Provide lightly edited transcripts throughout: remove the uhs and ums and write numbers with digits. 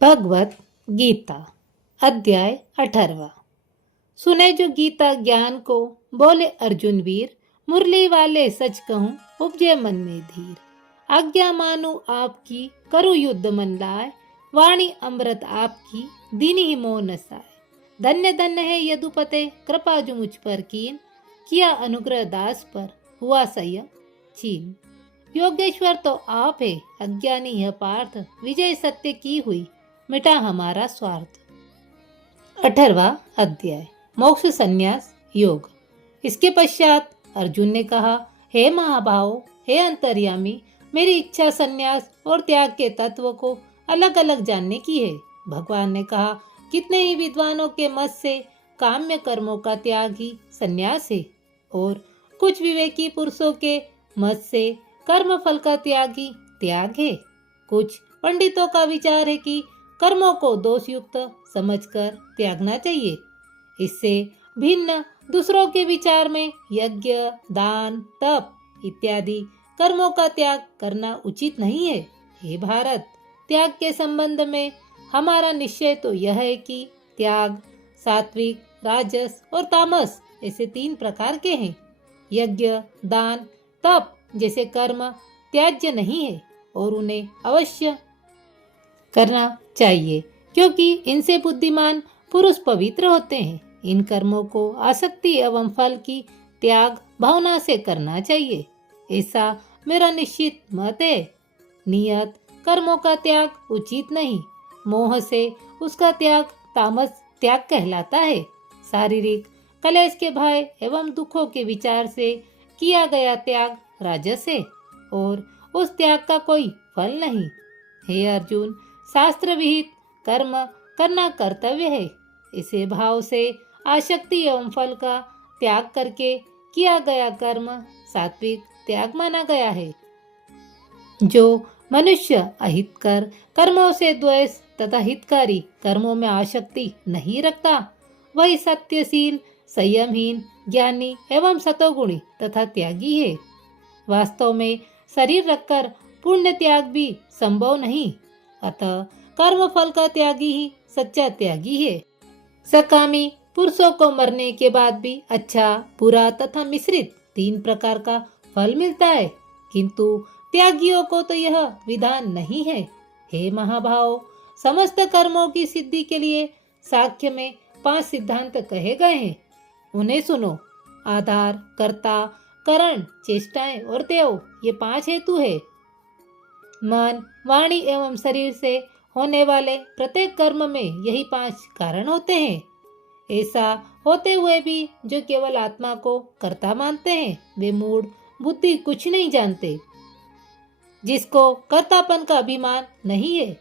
भगवत गीता अध्याय 18। सुने जो गीता ज्ञान को, बोले अर्जुन वीर। मुरली वाले सच कहूँ, उपजे मन में धीर। आज्ञा मानू आपकी, करूँ युद्ध मन लाए। वाणी अमृत आपकी, दीनी ही मोह नसाए। धन्य धन्य है यदुपते, कृपा जो मुझ पर कीन। किया अनुग्रह दास पर, हुआ संयम चीन। योगेश्वर तो आप है, अज्ञानी यह पार्थ। विजय सत्य की हुई, मिटा हमारा स्वार्थ। 18वां अध्याय मोक्ष संन्यास योग। इसके पश्चात अर्जुन ने कहा, हे महाभाव, हे अंतर्यामी, मेरी इच्छा संन्यास और त्याग के तत्व को अलग अलग जानने की है। भगवान ने कहा, कितने ही विद्वानों के मत से काम्य कर्मों का त्याग ही संन्यास है, और कुछ विवेकी पुरुषों के मत से कर्म फल का त्याग ही त्याग है। कुछ पंडितों का विचार है कि कर्मों को दोषयुक्त समझकर त्यागना चाहिए। इससे भिन्न दूसरों के विचार में यज्ञ, दान, तप इत्यादि कर्मों का त्याग करना उचित नहीं है। हे भारत, त्याग के संबंध में हमारा निश्चय तो यह है कि त्याग सात्विक, राजस और तामस ऐसे 3 प्रकार के हैं। यज्ञ, दान, तप जैसे कर्म त्याज्य नहीं है और उन्हें अवश्य करना चाहिए, क्योंकि इनसे बुद्धिमान पुरुष पवित्र होते हैं। इन कर्मों को आसक्ति एवं फल की त्याग भावना से करना चाहिए, ऐसा मेरा निश्चित मत है। नियत कर्मों का त्याग उचित नहीं, मोह से उसका त्याग तामस त्याग कहलाता है। शारीरिक कलेश के भय एवं दुखों के विचार से किया गया त्याग राजस है, और उस त्याग का कोई फल नहीं। हे अर्जुन, शास्त्र विहित कर्म करना कर्तव्य है। इसे भाव से आसक्ति एवं फल का त्याग करके किया गया कर्म सात्विक त्याग माना गया है। जो मनुष्य अहितकर कर्मों से द्वेष तथा हितकारी कर्मों में आसक्ति नहीं रखता, वही सत्यशील, संयमहीन, ज्ञानी एवं सतोगुणी तथा त्यागी है। वास्तव में शरीर रखकर पुण्य त्याग भी संभव नहीं, अतः कर्म फल का त्यागी ही सच्चा त्यागी है। सकामी पुरुषों को मरने के बाद भी अच्छा, बुरा तथा मिश्रित 3 प्रकार का फल मिलता है, किंतु त्यागियों को तो यह विधान नहीं है। हे महाभाव, समस्त कर्मों की सिद्धि के लिए सांख्य में 5 सिद्धांत कहे गए हैं, उन्हें सुनो। आधार, कर्ता, करण, चेष्टाएं और देव, ये 5 हेतु है। मन, वाणी एवं शरीर से होने वाले प्रत्येक कर्म में यही 5 कारण होते हैं। ऐसा होते हुए भी जो केवल आत्मा को कर्ता मानते हैं, वे मूढ़ बुद्धि कुछ नहीं जानते। जिसको कर्तापन का अभिमान नहीं है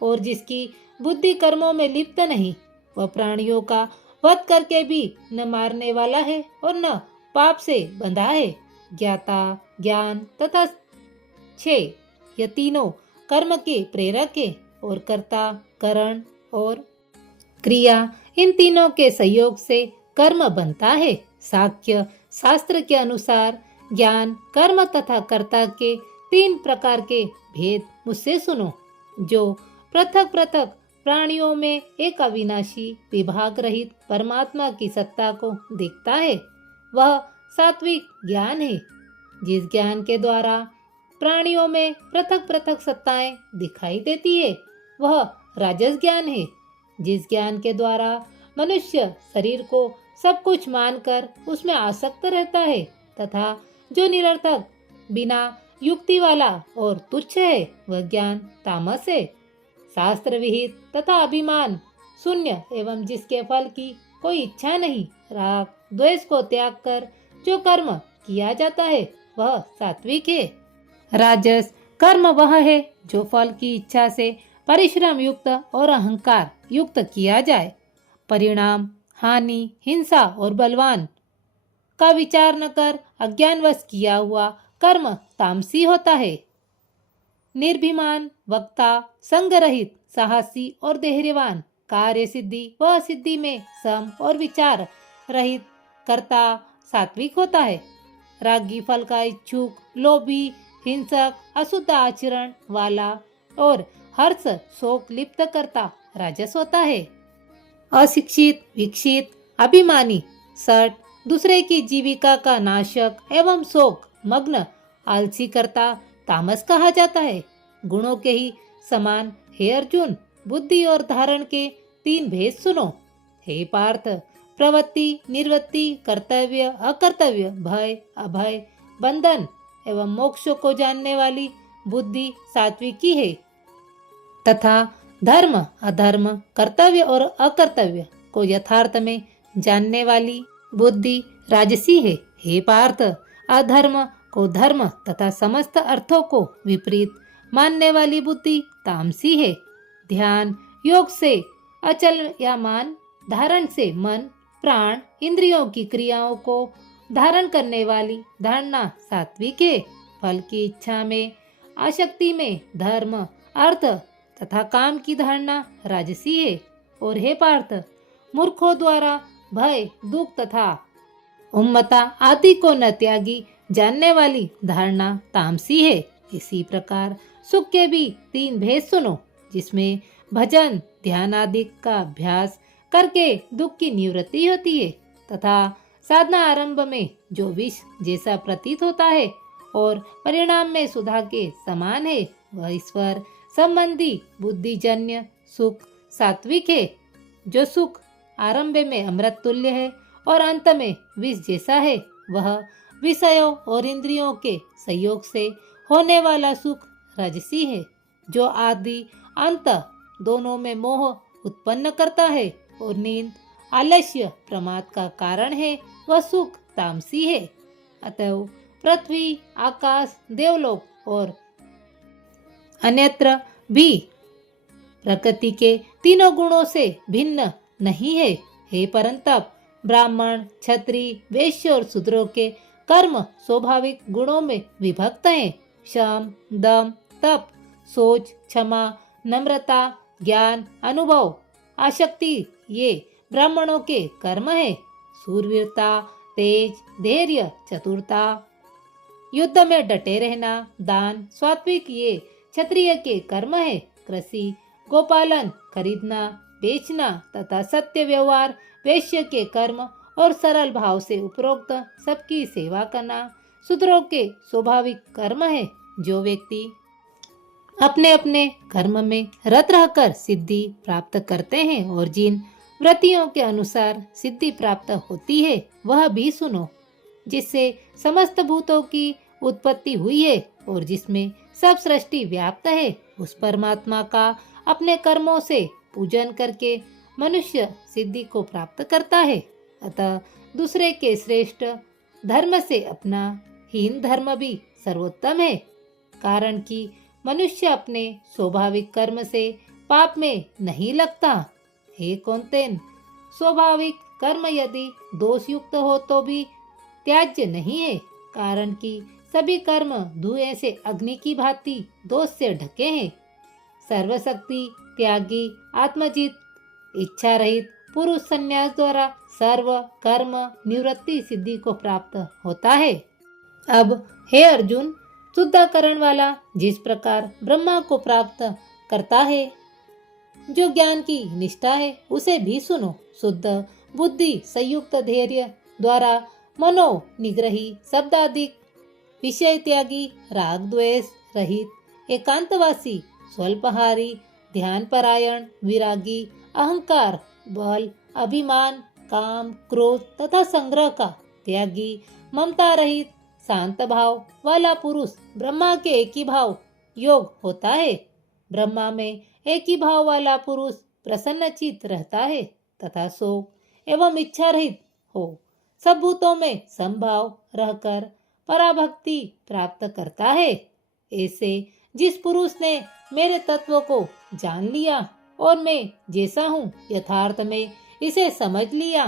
और जिसकी बुद्धि कर्मों में लिप्त नहीं, वह प्राणियों का वध करके भी न मारने वाला है और न पाप से बंधा है। ज्ञाता, ज्ञान तथा 6 ये तीनों कर्म के प्रेरक है, और कर्ता, करण और क्रिया, इन तीनों के सहयोग से कर्म बनता है। सांख्य शास्त्र के अनुसार ज्ञान, कर्म तथा कर्ता के 3 प्रकार के भेद मुझसे सुनो। जो पृथक पृथक प्राणियों में एक अविनाशी, विभाग रहित परमात्मा की सत्ता को देखता है, वह सात्विक ज्ञान है। जिस ज्ञान के द्वारा प्राणियों में पृथक पृथक सत्ताएं दिखाई देती है, वह राजस ज्ञान है। जिस ज्ञान के द्वारा मनुष्य शरीर को सब कुछ मानकर उसमें आसक्त रहता है तथा जो निरर्थक, बिना युक्ति वाला और तुच्छ है, वह ज्ञान तामस है। शास्त्र विहित तथा अभिमान शून्य एवं जिसके फल की कोई इच्छा नहीं, राग द्वेष को त्याग कर जो कर्म किया जाता है, वह सात्विक है। राजस कर्म वह है जो फल की इच्छा से परिश्रम युक्त और अहंकार युक्त किया जाए। परिणाम, हानि, हिंसा और बलवान का विचार न कर अज्ञानवश किया हुआ कर्म तामसी होता है। निर्भिमान, वक्ता, संग रहित, साहसी और धैर्यवान, कार्य सिद्धि व सिद्धि में सम और विचार रहित कर्ता सात्विक होता है। रागी, फल का इच्छुक, लोभी, हिंसक, अशुद्ध आचरण वाला और हर्ष शोक लिप्त करता राजस होता है। अशिक्षित, विक्षित, अभिमानी, सट, दूसरे की जीविका का नाशक एवं शोक मग्न आलसी करता तामस कहा जाता है। गुणों के ही समान हे अर्जुन, बुद्धि और धारण के तीन भेद सुनो। हे पार्थ, प्रवृत्ति, निवृत्ति, कर्तव्य, अकर्तव्य, भय, अभय, बंधन एवं मोक्ष को जानने वाली बुद्धि सात्विकी है तथा धर्म, अधर्म, कर्तव्य और अकर्तव्य को यथार्थ में जानने वाली बुद्धि राजसी है। हे पार्थ, अधर्म को धर्म तथा समस्त अर्थों को विपरीत मानने वाली बुद्धि तामसी है। ध्यान योग से अचल या मान धारण से मन, प्राण, इंद्रियों की क्रियाओं को धारण करने वाली धारणा सात्विक है। फल की इच्छा में, आसक्ति में धर्म, अर्थ तथा काम की धारणा राजसी है। और हे पार्थ, मूर्खों द्वारा भय, दुख तथा उम्मता आदि को न त्यागी जानने वाली धारणा तामसी है। इसी प्रकार सुख के भी तीन भेद सुनो, जिसमें भजन, ध्यान आदि का अभ्यास करके दुख की निवृत्ति होती है तथा साधना आरंभ में जो विष जैसा प्रतीत होता है और परिणाम में सुधा के समान है, वह ईश्वर संबंधी बुद्धिजन्य सुख सात्विक है। जो सुख आरंभ में अमृत तुल्य है और अंत में विष जैसा है, वह विषयों और इंद्रियों के संयोग से होने वाला सुख राजसी है। जो आदि अंत दोनों में मोह उत्पन्न करता है और नींद, आलस्य, प्रमाद का कारण है, वह सुख तामसी है। अतएव पृथ्वी, आकाश, देवलोक और अन्यत्र भी प्रकृति के तीनों गुणों से भिन्न नहीं है। हे परंतप, ब्राह्मण, क्षत्रिय, वैश्य और शूद्रों के कर्म स्वाभाविक गुणों में विभक्त हैं। शम, दम, तप, सोच, क्षमा, नम्रता, ज्ञान, अनुभव, आसक्ति ये ब्राह्मणों के कर्म है। शूरवीरता, तेज, धैर्य, चतुरता, युद्ध में डटे रहना, दान, सात्विक ये क्षत्रिय के कर्म है। कृषि, गोपालन, खरीदना, बेचना तथा सत्य व्यवहार वैश्य के कर्म और सरल भाव से उपरोक्त सबकी सेवा करना शूद्रों के स्वाभाविक कर्म है। जो व्यक्ति अपने अपने कर्म में रत रहकर सिद्धि प्राप्त करते हैं और जिन व्रतियों के अनुसार सिद्धि प्राप्त होती है, वह भी सुनो। जिससे समस्त भूतों की उत्पत्ति हुई है और जिसमें सब सृष्टि व्याप्त है, उस परमात्मा का अपने कर्मों से पूजन करके मनुष्य सिद्धि को प्राप्त करता है। अतः दूसरे के श्रेष्ठ धर्म से अपना हीन धर्म भी सर्वोत्तम है, कारण कि मनुष्य अपने स्वाभाविक कर्म से पाप में नहीं लगता। हे कौन्तेय, स्वाभाविक कर्म यदि दोष युक्त हो तो भी त्याज्य नहीं है, कारण कि सभी कर्म धुएं से अग्नि की भांति दोष से ढके हैं। सर्वशक्ति त्यागी, आत्मजित, इच्छा रहित पुरुष संन्यास द्वारा सर्व कर्म निवृत्ति सिद्धि को प्राप्त होता है। अब हे अर्जुन, शुद्धकरण वाला जिस प्रकार ब्रह्मा को प्राप्त करता है, जो ज्ञान की निष्ठा है, उसे भी सुनो। शुद्ध बुद्धि संयुक्त धैर्य द्वारा मनो निग्रही, शब्दाधिक, विषय त्यागी, राग द्वेष रहित, एकांतवासी, स्वल्पहारी, ध्यान परायण, विरागी, अहंकार, बल, अभिमान, काम, क्रोध तथा संग्रह का त्यागी, ममता रहित, शांत भाव वाला पुरुष ब्रह्मा के एक ही भाव योग होता है। ब्रह्मा में एक ही भाव वाला पुरुष प्रसन्नचित रहता है तथा शोक एवं इच्छा रहित हो सब भूतों में समभाव रहकर पराभक्ति प्राप्त करता है। ऐसे जिस पुरुष ने मेरे तत्व को जान लिया और मैं जैसा हूँ यथार्थ में इसे समझ लिया,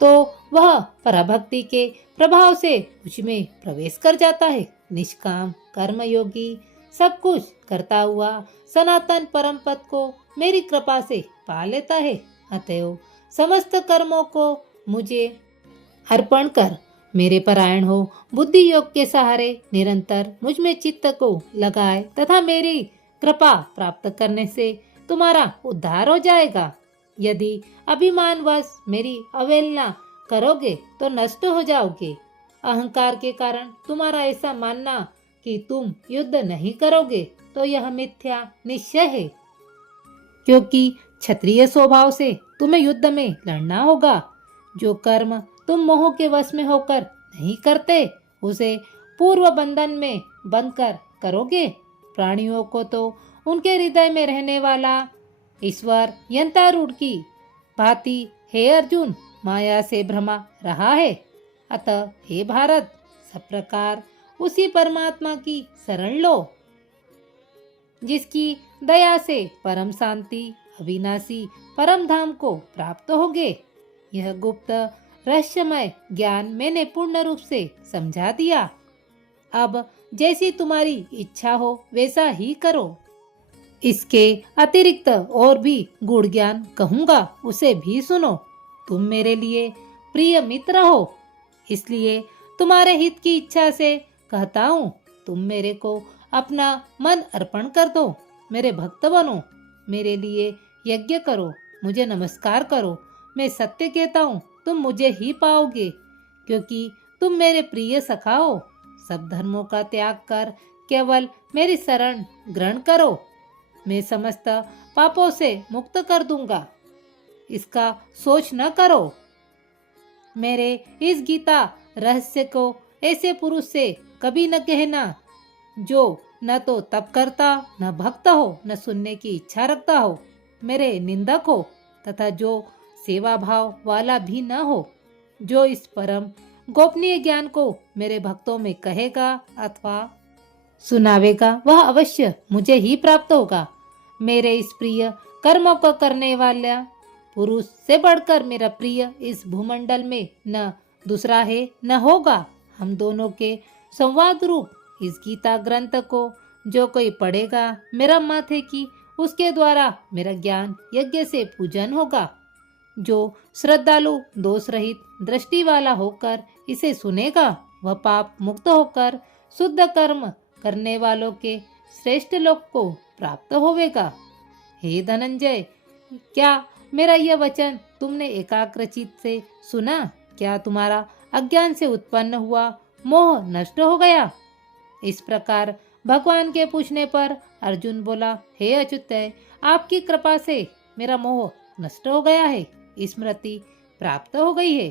तो वह पराभक्ति के प्रभाव से मुझ में प्रवेश कर जाता है। निष्काम कर्मयोगी सब कुछ करता हुआ सनातन परम पद को मेरी कृपा से पा लेता है। अतएव समस्त कर्मों को मुझे अर्पण कर मेरे परायण हो, बुद्धि योग के सहारे निरंतर मुझ में चित्त को लगाए तथा मेरी कृपा प्राप्त करने से तुम्हारा उद्धार हो जाएगा। यदि अभिमानवश मेरी अवहेलना करोगे तो नष्ट हो जाओगे। अहंकार के कारण तुम्हारा ऐसा मानना कि तुम युद्ध नहीं करोगे तो यह मिथ्या निश्चय है, क्योंकि क्षत्रिय स्वभाव से तुम्हें युद्ध में लड़ना होगा। जो कर्म तुम मोह के वश में होकर नहीं करते उसे पूर्व बंधन में बंधकर करोगे। प्राणियों को तो उनके हृदय में रहने वाला ईश्वर यंत्रारूढ़ की भांति हे अर्जुन माया से भ्रमा रहा है। अतः हे भारत, सब प्रकार उसी परमात्मा की शरण लो, जिसकी दया से परम शांति अविनाशी परम धाम को प्राप्त होगे। यह गुप्त रहस्यमय ज्ञान मैंने पूर्ण रूप से समझा दिया। अब जैसी तुम्हारी इच्छा हो वैसा ही करो। इसके अतिरिक्त और भी गूढ़ ज्ञान कहूँगा, उसे भी सुनो। तुम मेरे लिए प्रिय मित्र हो, इसलिए तुम्हारे हित की इच्छा से कहता हूँ। तुम मेरे को अपना मन अर्पण कर दो, मेरे भक्त बनो, मेरे लिए यज्ञ करो, मुझे नमस्कार करो। मैं सत्य कहता हूँ, तुम मुझे ही पाओगे, क्योंकि तुम मेरे प्रिय सखा हो। सब धर्मों का त्याग कर केवल मेरी शरण ग्रहण करो, मैं समस्त पापों से मुक्त कर दूंगा। इसका सोच न करो। मेरे इस गीता रहस्य को ऐसे पुरुष से कभी न कहना जो न तो तप करता, न भक्त हो, न सुनने की इच्छा रखता हो, मेरे निंदक हो तथा जो सेवा भाव वाला भी न हो। जो इस परम गोपनीय ज्ञान को मेरे भक्तों में कहेगा अथवा सुनावेगा वह अवश्य मुझे ही प्राप्त होगा। मेरे इस प्रिय कर्मों को करने वाला पुरुष से बढ़कर मेरा प्रिय इस भूमंडल में न दूसरा है न होगा। हम दोनों के संवाद रूप इस गीता ग्रंथ को जो कोई पढ़ेगा, मेरा मत है कि उसके द्वारा मेरा ज्ञान यज्ञ से पूजन होगा। जो श्रद्धालु दोष रहित दृष्टि वाला होकर इसे सुनेगा वह पाप मुक्त होकर शुद्ध कर्म करने वालों के श्रेष्ठ लोक को प्राप्त होवेगा। हे धनंजय, क्या मेरा यह वचन तुमने एकाग्रचित से सुना? क्या तुम्हारा अज्ञान से उत्पन्न हुआ मोह नष्ट हो गया? इस प्रकार भगवान के पूछने पर अर्जुन बोला, हे अच्युत, आपकी कृपा से मेरा मोह नष्ट हो गया है, स्मृति प्राप्त हो गई है।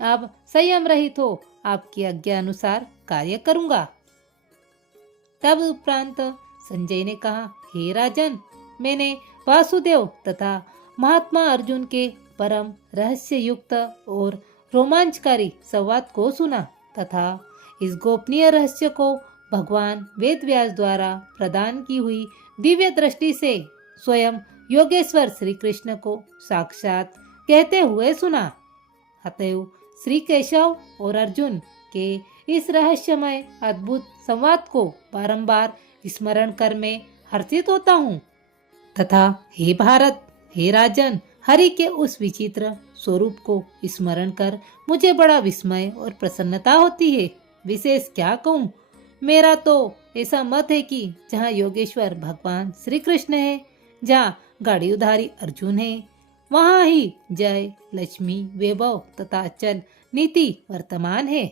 अब संयम रहित हो आपकी आज्ञा अनुसार कार्य करूंगा। तब उपरांत संजय ने कहा, हे राजन, मैंने वासुदेव तथा महात्मा अर्जुन के परम रहस्य युक्त और रोमांचकारी संवाद को सुना तथा इस गोपनीय रहस्य को भगवान वेद व्यास द्वारा प्रदान की हुई दिव्य दृष्टि से स्वयं योगेश्वर श्री कृष्ण को साक्षात कहते हुए सुना। अतएव श्री केशव और अर्जुन के इस रहस्यमय अद्भुत संवाद को बारंबार स्मरण कर मैं हर्षित होता हूँ तथा हे भारत, हे राजन, हरि के उस विचित्र स्वरूप को स्मरण कर मुझे बड़ा विस्मय और प्रसन्नता होती है। विशेष क्या कहूँ, मेरा तो ऐसा मत है कि जहाँ योगेश्वर भगवान श्री कृष्ण है, जहाँ गाड़ीधारी अर्जुन है, वहाँ ही जय, लक्ष्मी, वैभव तथा अचल नीति वर्तमान है।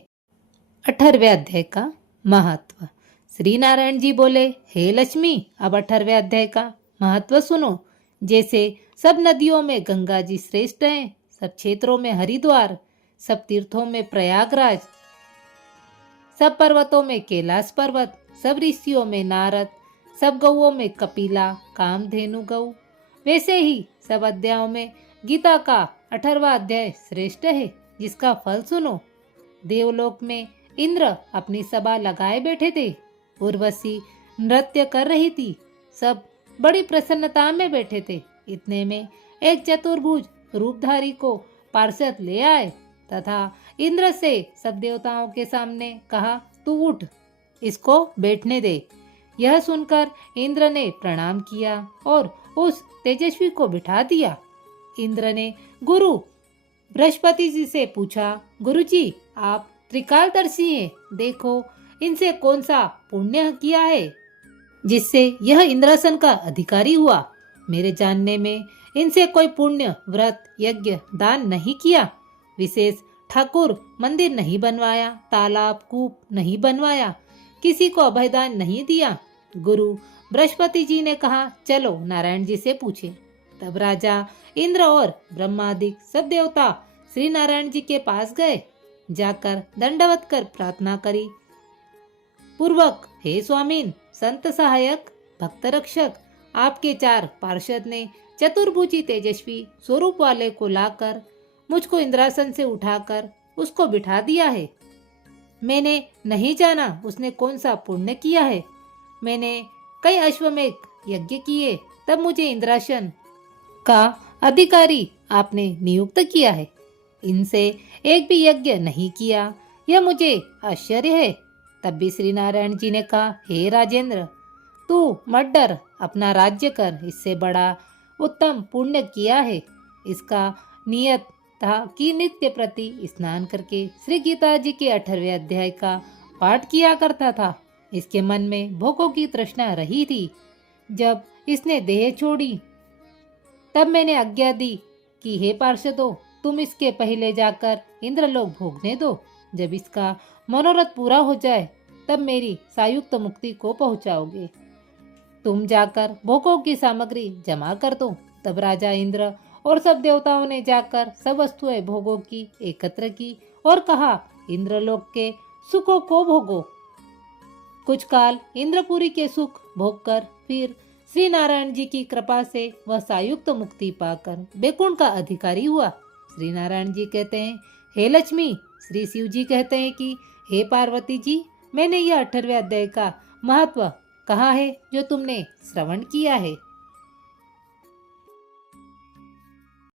18वें अध्याय का महत्व। श्री नारायण जी बोले, हे लक्ष्मी, अब 18वें अध्याय का महत्व सुनो। जैसे सब नदियों में गंगा जी श्रेष्ठ हैं, सब क्षेत्रों में हरिद्वार, सब तीर्थों में प्रयागराज, सब पर्वतों में कैलाश पर्वत, सब ऋषियों में नारद, सब गौओं में कपिला कामधेनु गौ, वैसे ही सब अध्यायों में गीता का 18वां अध्याय श्रेष्ठ है, जिसका फल सुनो। देवलोक में इंद्र अपनी सभा लगाए बैठे थे, उर्वशी नृत्य कर रही थी, सब बड़ी प्रसन्नता में बैठे थे। इतने में एक चतुर्भुज रूपधारी को पार्षद ले आए तथा इंद्र से सब देवताओं के सामने कहा, तू उठ, इसको बैठने दे। यह सुनकर इंद्र ने प्रणाम किया और उस तेजस्वी को बिठा दिया। इंद्र ने गुरु बृहस्पति जी से पूछा, गुरुजी, आप त्रिकालदर्शी हैं, देखो इनसे कौन सा पुण्य किया है जिससे यह इंद्रासन का अधिकारी हुआ। मेरे जानने में इनसे कोई पुण्य व्रत यज्ञ दान नहीं किया, विशेष ठाकुर मंदिर नहीं बनवाया, तालाब कूप नहीं बनवाया, किसी को अभयदान नहीं दिया। गुरु बृहस्पति जी ने कहा, चलो नारायण जी से पूछे। तब राजा इंद्र और ब्रह्मादिक सब देवता श्री नारायण जी के पास गए। जाकर दंडवत कर प्रार्थना करी पूर्वक, हे स्वामीन, संत सहायक, भक्त रक्षक, आपके 4 पार्षद ने चतुर्भुजी तेजस्वी स्वरूप वाले को लाकर मुझको इंद्रासन से उठाकर उसको बिठा दिया है। मैंने नहीं जाना उसने कौन सा पुण्य किया है। मैंने कई अश्वमेध यज्ञ किए, तब मुझे इंद्रासन का अधिकारी आपने नियुक्त किया है। इनसे एक भी यज्ञ नहीं किया, यह मुझे आश्चर्य है। तब भी श्री नारायण जी ने कहा, हे राजेंद्र, तू मत डर, अपना राज्य कर, इससे बड़ा उत्तम पुण्य किया है। इसका नियत था कि नित्य प्रति स्नान करके श्री गीता जी के 18वें अध्याय का पाठ किया करता था। इसके मन में भोगों की तृष्णा रही थी। जब इसने देह छोड़ी तब मैंने आज्ञा दी कि हे पार्षदों, तुम इसके पहले जाकर इंद्रलोक भोगने दो। जब इसका मनोरथ पूरा हो जाए तब मेरी सायुक्त मुक्ति को पहुंचाओगे। तुम जाकर भोगों की सामग्री जमा कर दो। तब राजा इंद्र और सब देवताओं ने जाकर सब वस्तुएं भोगों की एकत्र की और कहा, इंद्रलोक के सुखों को भोगो। कुछ काल इंद्रपुरी के सुख भोगकर फिर श्री नारायण जी की कृपा से वह सायुक्त मुक्ति पाकर बैकुंठ का अधिकारी हुआ। श्री नारायण जी कहते हैं, हे लक्ष्मी। श्री शिव जी कहते हैं कि हे पार्वती जी, मैंने यह 18वें अध्याय का महत्व कहा है जो तुमने श्रवण किया है।